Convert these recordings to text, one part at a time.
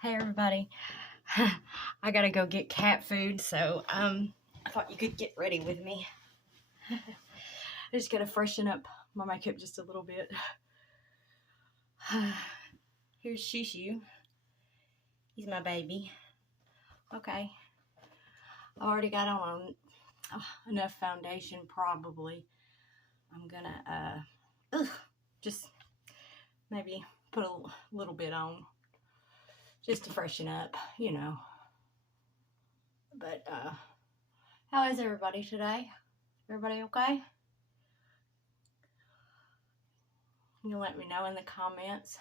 Hey everybody, I gotta go get cat food, so I thought you could get ready with me. I just gotta freshen up my makeup just a little bit. Here's ShoeShoe. He's my baby. Okay, I already got on enough foundation probably. I'm gonna just maybe put a little bit on just to freshen up, you know. But how is everybody today? Everybody okay? You can let me know in the comments.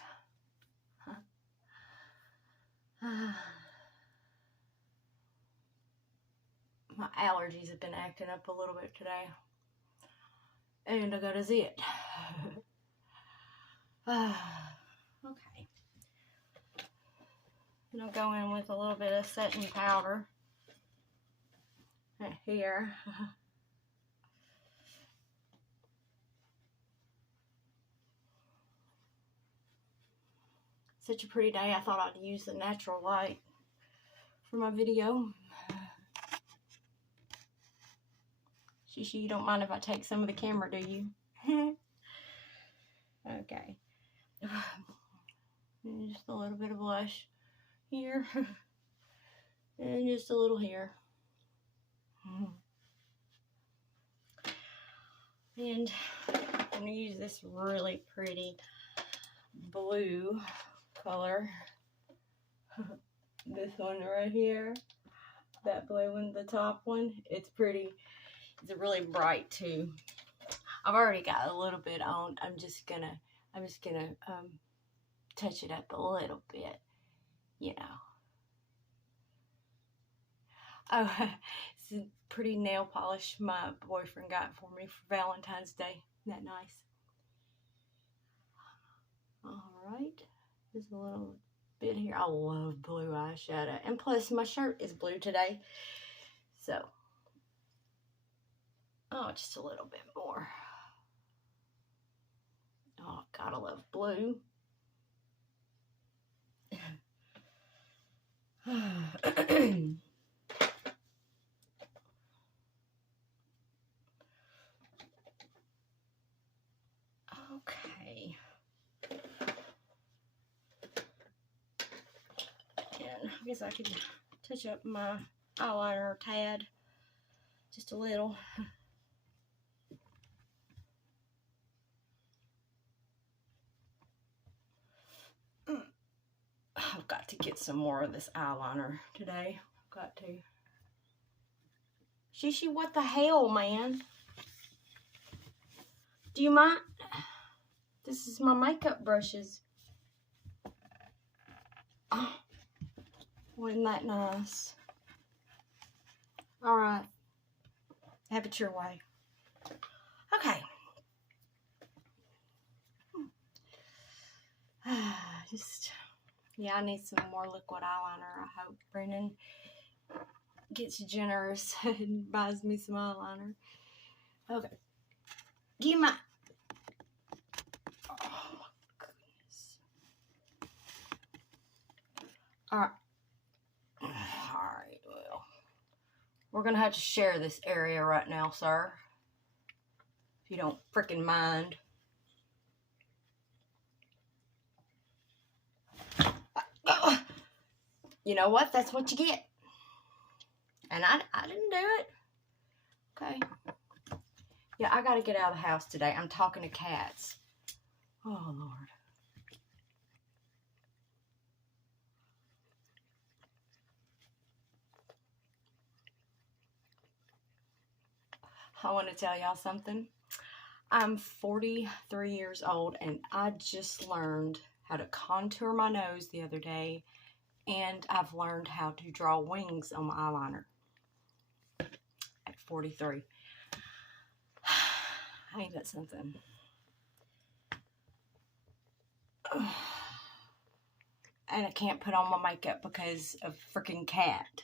My allergies have been acting up a little bit today. And I got a zit. Okay. And I'll go in with a little bit of setting powder. Right here. Such a pretty day. I thought I'd use the natural light for my video. ShoeShoe, you don't mind if I take some of the camera, do you? Okay. And just a little bit of blush here. And just a little here. And I'm going to use this really pretty blue color. This one right here. That blue one, the top one. It's pretty. It's really bright too. I've already got a little bit on. I'm just gonna touch it up a little bit, you know. Oh, it's a pretty nail polish my boyfriend got for me for Valentine's Day. Isn't that nice? Alright, just a little bit here. I love blue eyeshadow. And plus, my shirt is blue today. So, oh, just a little bit more. Oh, gotta love blue. Okay. And I guess I could touch up my eyeliner a tad. Just a little. I've got to get some more of this eyeliner today. I've got to. ShoeShoe, what the hell, man? Do you mind? This is my makeup brushes. Oh, wasn't that nice? Alright. Have it your way. Okay. Just, yeah, I need some more liquid eyeliner. I hope Brennan gets generous and buys me some eyeliner. Okay. Give my... Oh, my goodness. Alright. Alright, well. We're going to have to share this area right now, sir. If you don't freaking mind. You know what? That's what you get. And I didn't do it. Okay. Yeah, I gotta get out of the house today. I'm talking to cats. Oh, Lord. I want to tell y'all something. I'm 43 years old, and I just learned how to contour my nose the other day. And I've learned how to draw wings on my eyeliner at 43. Ain't that something? And I can't put on my makeup because of freaking cat.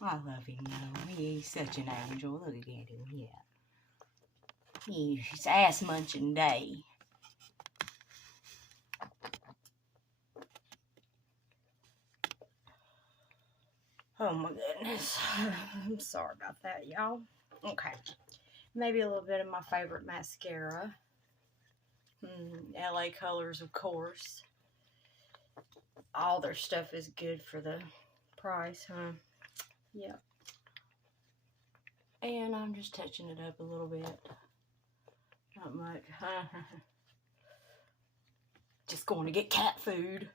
I love him though. He's such an angel. Look at him. Yeah. He's ass munching day. Oh my goodness. I'm sorry about that, y'all. Okay. Maybe a little bit of my favorite mascara. LA Colors, of course. All their stuff is good for the price, huh? Yep. And I'm just touching it up a little bit. Not much. Just going to get cat food.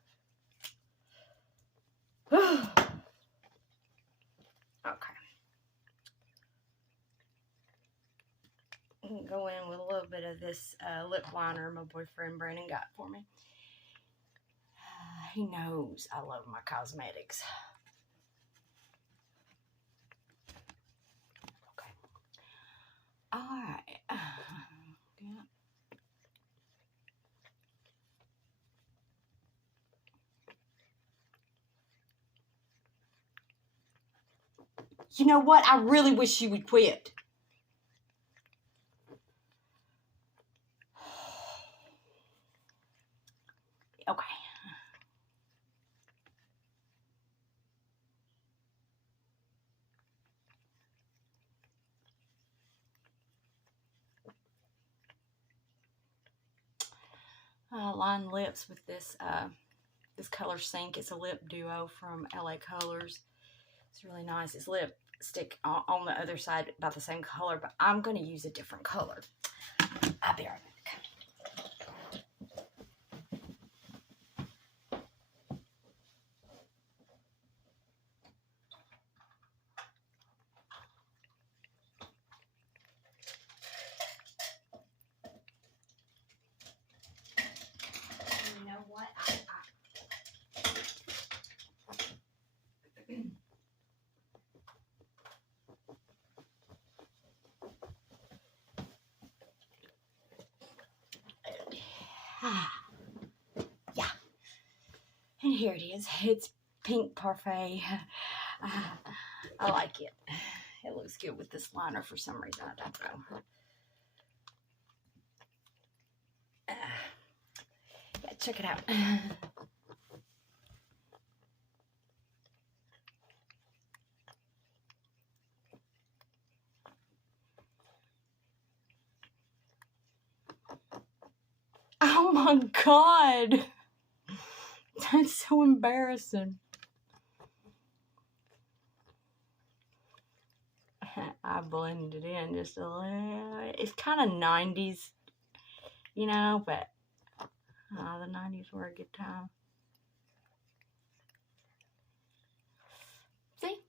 Okay. I'm gonna go in with a little bit of this lip liner my boyfriend Brandon got for me. He knows I love my cosmetics. Okay. Alright. Yeah. You know what? I really wish you would quit. Okay. Line lips with this this color Sync. It's a lip duo from LA Colors. It's really nice. It's lipstick on the other side about the same color, but I'm going to use a different color. I'll be right back. You know what? Yeah. And here it is. It's Pink Parfait. I like it. It looks good with this liner for some reason. I don't know. Yeah, check it out. Oh my God. That's so embarrassing. I blended it in just a little. It's kind of 90s, you know, but the 90s were a good time. See?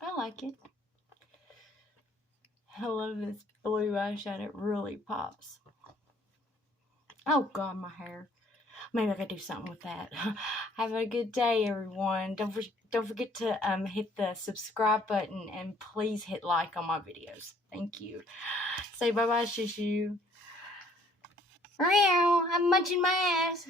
I like it. I love this blue eyeshadow. It really pops. Oh God, my hair. Maybe I could do something with that. Have a good day, everyone. Don't forget to hit the subscribe button and please hit like on my videos. Thank you. Say bye-bye, ShoeShoe. I'm munching my ass.